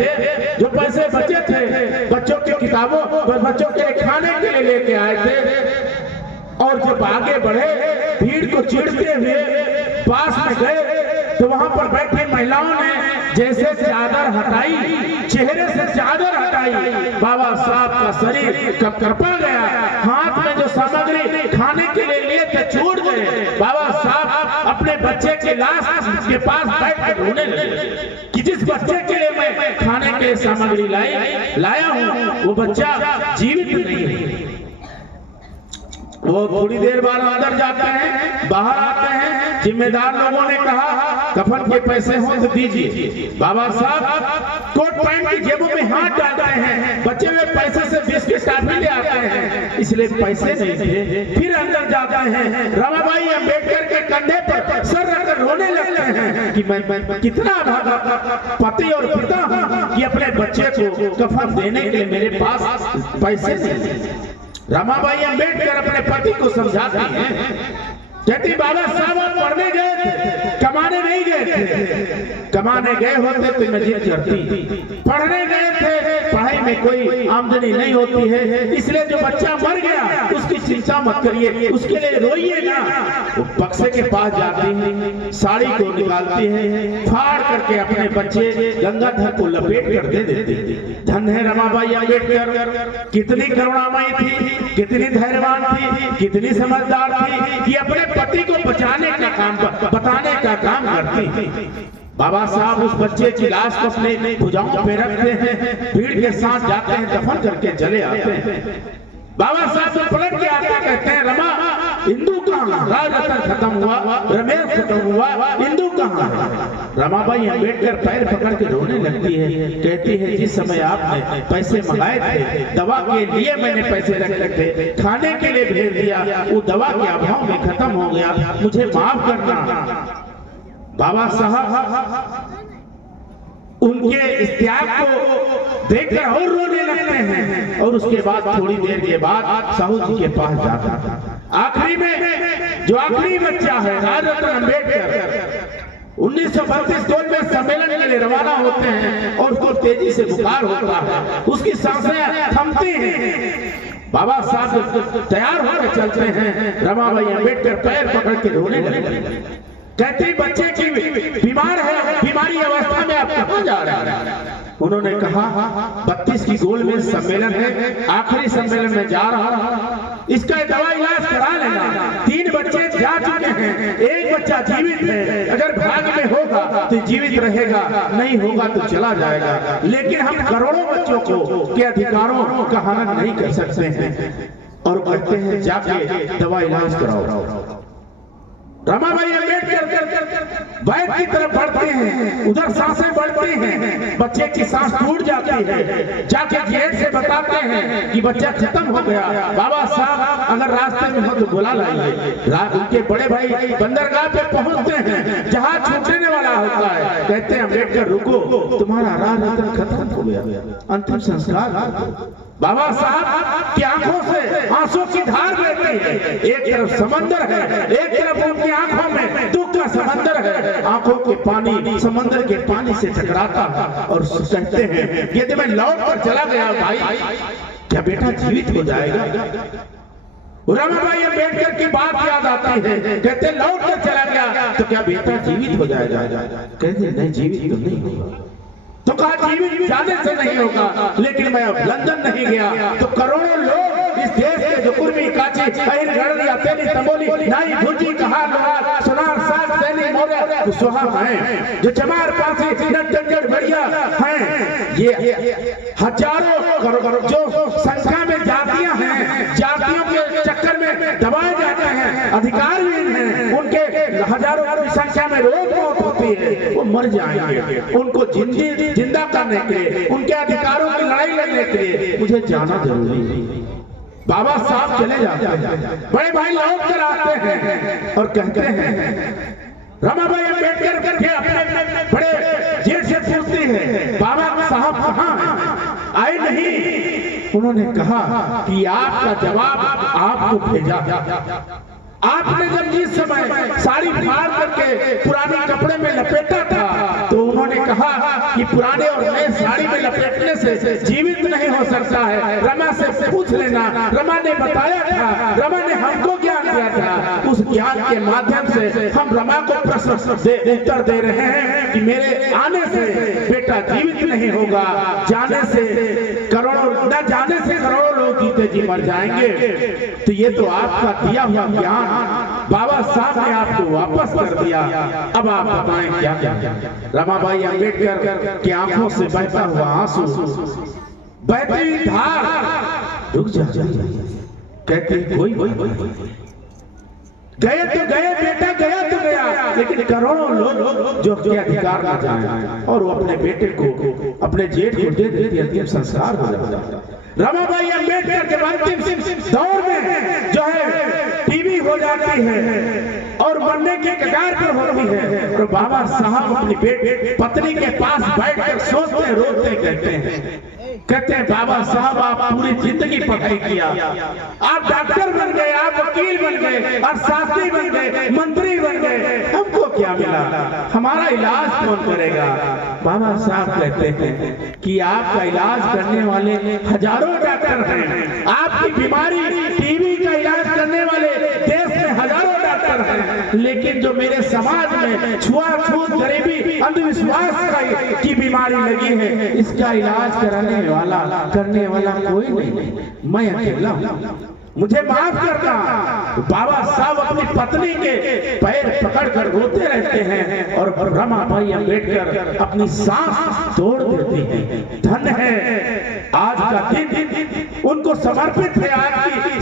थे, जो पैसे बचे थे बच्चों की किताबों बच्चों के खाने के लिए लेके आए थे। और जब आगे बढ़े भीड़ को चीरते हुए पास में गए तो वहां पर बैठी महिलाओं ने जैसे चादर हटाई, चेहरे से चादर हटाई, बाबा साहब का शरीर कपकपा गया। हाथ में जो सामग्री खाने के लिए लिए थे छूट गए। बाबा साहब अपने बच्चे की लाश के पास बैठ कर रोने लगे कि जिस बच्चे के लिए मैं खाने के सामग्री लाया हूँ वो बच्चा जीवित नहीं है। वो थोड़ी देर बाद अंदर जाते हैं, बाहर आते हैं। जिम्मेदार लोगों ने कहा कफन के पैसे हो तो दीजिए। बाबा साहब कोट पैंट की जेबों में हाथ डालते हैं, बचे हुए पैसे से बिस्किट टॉफी ले आते हैं, इसलिए पैसे नहीं थे। फिर अंदर जाते हैं, रमाबाई अंबेडकर के कंधे पर सर रखकर रोने लगते हैं कि मैं कितना भागा पति और पिता हूं कि अपने बच्चे को कफन देने के लिए मेरे पास पैसे नहीं। रमाबाई अंबेडकर अपने पति को समझाती हैं, कहती बाबा साहब आप पढ़ने गए थे, कमाने नहीं गए थे। कमाने गए होते तो मैं जीत करती, पढ़ने गए थे, पढ़ाई में कोई आमदनी नहीं होती है, इसलिए जो बच्चा मर गया उसकी चिंता मत करिए, उसके लिए रोइए ना। वो बक्से के पास जाती है, साड़ी को निकालती है, फाड़ करके अपने बच्चे गंगाधर को लपेट कर दे देती। धन है रमाबाई अंबेडकर, कितनी करुणामयी थी, कितनी धैर्यवान थी, कितनी समझदार थी कि अपने पति को बचाने का काम बताने का काम करती थी। बाबा साहब उस बच्चे की लाश को अपने भुजाओं पे रखते हैं, भीड़ के साथ जाते हैं, दफन करके चले आते हैं। बाबा साहब से पलट के आते कहते हैं रमा हिंदू कहाँ, राज रतन खत्म हुआ, रमेश खत्म हुआ, हिंदू कहाँ है। रमाबाई अंबेडकर पैर पकड़ के रोने लगती है, कहती है जिस समय आपने पैसे मंगाए थे दवा के लिए मैंने पैसे रखे थे, खाने के लिए भेज दिया, वो दवा के अभाव में खत्म हो गया, मुझे माफ करना। बाबा साहब उनके इस त्याग को देखकर और रोने लगते हैं। और उसके बाद थोड़ी देर के बाद साहू जी के पास जाता था। आखिरी में जो आखिरी बच्चा है राज रतन अंबेडकर 1932 में सम्मेलन के लिए रवाना होते हैं और उसको तेजी से बुखार होता है, उसकी सांसें थमती हैं। बाबा साहब तैयार होकर चलते हैं, रमाबाई अंबेडकर पैर पकड़ के रोने लगे, कहती बच्चे की बीमार है, बीमारी अवस्था में आप कहाँ जा रहे हैं। उन्होंने कहा 32 की गोल में सम्मेलन है, आखिरी सम्मेलन में जा रहा हूं, इसका दवा इलाज करा लेना। 3 बच्चे जा चुके हैं, 1 बच्चा जीवित है, अगर भाग्य में होगा तो जीवित रहेगा, नहीं होगा तो चला जाएगा, लेकिन हम करोड़ों बच्चों को के अधिकारों का हनन नहीं कर सकते हैं। और कहते हैं जाके दवा इलाज कराओ। रमाबाई अंबेडकर वैद्य की तरफ बढ़ते हैं, उधर सांसें बढ़ती हैं, बच्चे की सांस टूट जाती है, जाके गेट से बताते हैं कि बच्चा खत्म हो गया। बाबा साहब अगर रास्ते में हो तो बुला लाइए। उनके बड़े भाई बंदरगाह पे पहुंचते हैं, जहाज छूटने वाला होता है, कहते हैं अम्बेडकर रुको, तुम्हारा राज रतन खत्म हो गया, अंतिम संस्कार। बाबा साहब की आंखों से आंसू की धार बहती है, एक तरफ समंदर है, एक तरफ उनकी आंखों में दुख का समंदर है, आंखों के पानी समंदर के पानी से टकराता और कहते हैं यदि मैं लौट कर चला गया भाई क्या बेटा जीवित हो जाएगा। रमाबाई अंबेडकर की बात याद आती है, कहते लौट कर चला गया तो क्या बेटा जीवित हो जाएगा। कहते नहीं जीवित तो नहीं होगा। तो कहा जीवित जाने से नहीं होगा, लेकिन मैं अब लंदन नहीं गया तो करोड़ों लोग इस देश के जो कुर्मी काची गढ़िया तेली तंबोली नाई भुंजी कहा लोहार सुनार साग सैनी मोरे कुशवाहा हैं, जो चमार पासी नटगढ़ बढ़िया हैं, ये हजारों करोड़ों जो संख्या में जातियां हैं, जातियों के चक्कर में दबाए जाते हैं, अधिकारहीन हैं, उनके हजारों की संख्या में रोज मौत होती है, वो मर जाएंगे। उनको जिंदा करने के लिए, उनके अधिकारों की लड़ाई लड़ने के लिए मुझे जाना जरूरी है। बाबा साहब चले जाते हैं, बड़े भाई लौट कर आते हैं और कहते हैं रमाबाई अंबेडकर के अपने बड़े जेठ से पूछती है बाबा साहब कहाँ हैं, आए नहीं। उन्होंने कहा कि आपका जवाब आपको भेजा। आपने जब जिस समय साड़ी फाड़ करके पुराने कपड़े में लपेटा था तो उन्होंने कहा कि पुराने और नए साड़ी में लपेटने से जीवित नहीं हो सकता है। रमा से पूछ लेना। रमा ने बताया था, रमा ने हमको ज्ञान दिया था। उस ज्ञान के माध्यम से हम रमा को प्रश्न उत्तर दे रहे हैं कि मेरे आने से बेटा जीवित नहीं होगा, जाने से करोड़ों, न जाने से करोड़ों लोग जीते जी मर जाएंगे। तो ये तो आपका दिया हुआ ज्ञान बाबा साहब ने आपको वापस कर दिया। अब आप बताएं क्या क्या। रमाबाई अंबेडकर की आंखों से बहता हुआ आंसू, बहती हुई धार रुक जा, कहती कोई गए तो गए बेटा, गया तो गया, लेकिन करोड़ों लोग जो अपने अधिकार न जाए और वो अपने बेटे को, अपने जेठ को दे देती, अंतिम संस्कार हो जाता। रमाबाई अंबेडकर के अंतिम दौर में जो है टीबी हो जाती है और मरने के कगार पर होती है, और बाबा साहब अपनी बेटे पत्नी के पास बैठकर सोचते रोते कहते हैं बाबा साहब आप पूरी जिंदगी पढ़ाई किया, आप डॉक्टर बन गए, आप वकील बन गए, और शास्त्री बन गए, मंत्री बन गए, हमको क्या मिला, हमारा इलाज कौन करेगा। बाबा साहब कहते हैं कि आपका इलाज करने वाले हजारों डॉक्टर हैं, आपकी बीमारी टीबी का इलाज करने वाले देश में हजारों डॉक्टर हैं, लेकिन जो मेरे समाज में छुआछूत, गरीबी, अंधविश्वास की बीमारी लगी है, इसका इलाज करने वाला कोई नहीं, मैं अकेला हूं, मुझे माफ करना। बाबा साहब अपनी पत्नी के पैर पकड़कर रोते रहते हैं और रमाबाई अंबेडकर अपनी सांस तोड़ देती हैं। धन्य है आज का दिन, उनको समर्पित है आज की